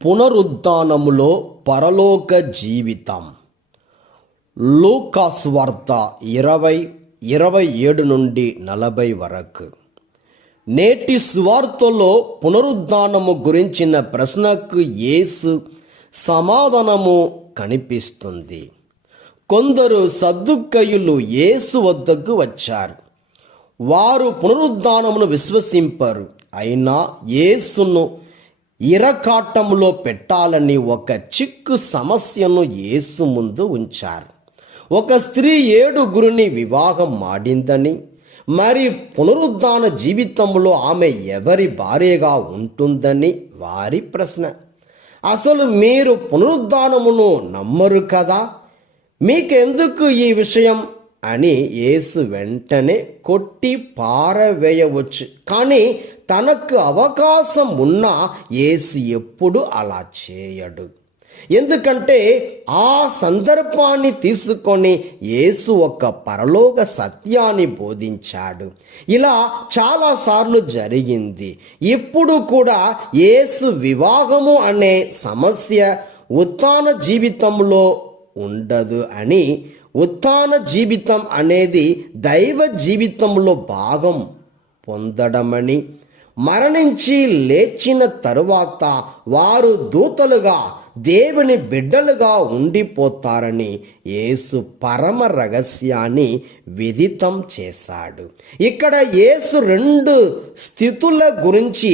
పునరుద్ధానములో పరలోక జీవితం. లూకా సువార్త 20:27 నుండి 40 వరకు. నేటి సువార్తలో పునరుద్ధానము గురించిన ప్రశ్నకు యేసు సమాధానము కనిపిస్తుంది. కొందరు సద్దుకయ్యులు యేసు వద్దకు వచ్చారు. వారు పునరుద్ధానమును విశ్వసింపరు. అయినా యేసును ఇరకాటములో పెట్టాలని ఒక చిక్కు సమస్యను యేసు ముందు ఉంచారు. ఒక స్త్రీ 7 వివాహం ఆడిందని, మరి పునరుద్ధాన జీవితంలో ఆమె ఎవరి భార్యగా ఉంటుందని వారి ప్రశ్న. అసలు మీరు పునరుద్ధానమును నమ్మరు కదా, మీకెందుకు ఈ విషయం అని యేసు వెంటనే కొట్టి పారవేయవచ్చు. కానీ తనకు అవకాశం ఉన్నా యేసు ఎప్పుడు అలా చేయడు. ఎందుకంటే ఆ సందర్భాన్ని తీసుకొని యేసు ఒక పరలోక సత్యాన్ని బోధించాడు. ఇలా చాలాసార్లు జరిగింది. ఇప్పుడు కూడా యేసు వివాహము అనే సమస్య ఉత్థాన జీవితంలో ఉండదు అని, ఉత్థాన జీవితం అనేది దైవ జీవితంలో భాగం పొందడమని, మరణించి లేచిన తరువాత వారు దూతలుగా దేవుని బిడ్డలుగా ఉండిపోతారని యేసు పరమ రహస్యాన్ని విదితం చేశాడు. ఇక్కడ యేసు 2 స్థితుల గురించి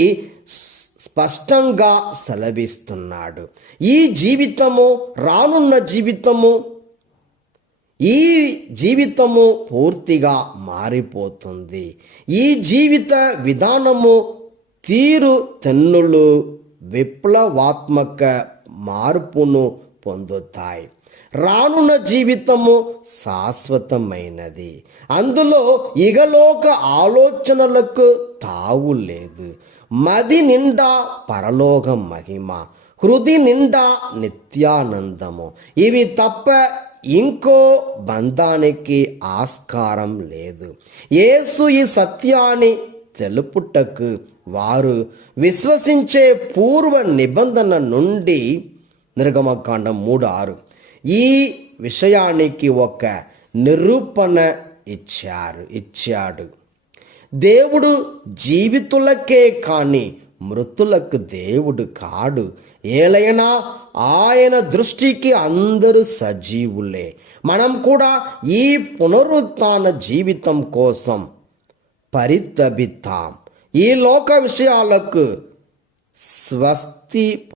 స్పష్టంగా సెలవిస్తున్నాడు. ఈ జీవితము, రానున్న జీవితము, ఈ జీవితము పూర్తిగా మారిపోతుంది. ఈ జీవిత విధానము తీరు తెన్నులు విప్లవాత్మక మార్పును పొందుతాయి. రానున్న జీవితము శాశ్వతమైనది. అందులో ఇహలోక ఆలోచనలకు తావు లేదు. మది నిండా పరలోక మహిమ, హృది నిండా నిత్యానందము. ఇవి తప్ప ఇంకో బంధానికి ఆస్కారం లేదు. యేసు ఈ సత్యాన్ని తెలుపుటకు వారు విశ్వసించే పూర్వ నిబంధన నుండి నిర్గమకాండం 3:6 ఈ విషయానికి ఒక నిరూపణ ఇచ్చాడు. దేవుడు జీవితులకే కానీ మృతులకు దేవుడు కాడు. ఏలైనా ఆయన దృష్టికి అందరూ సజీవులే. మనం కూడా ఈ పునరుత్థాన జీవితం కోసం పరితపిద్దాం. ఈ లోక విషయాలకు స్వస్తి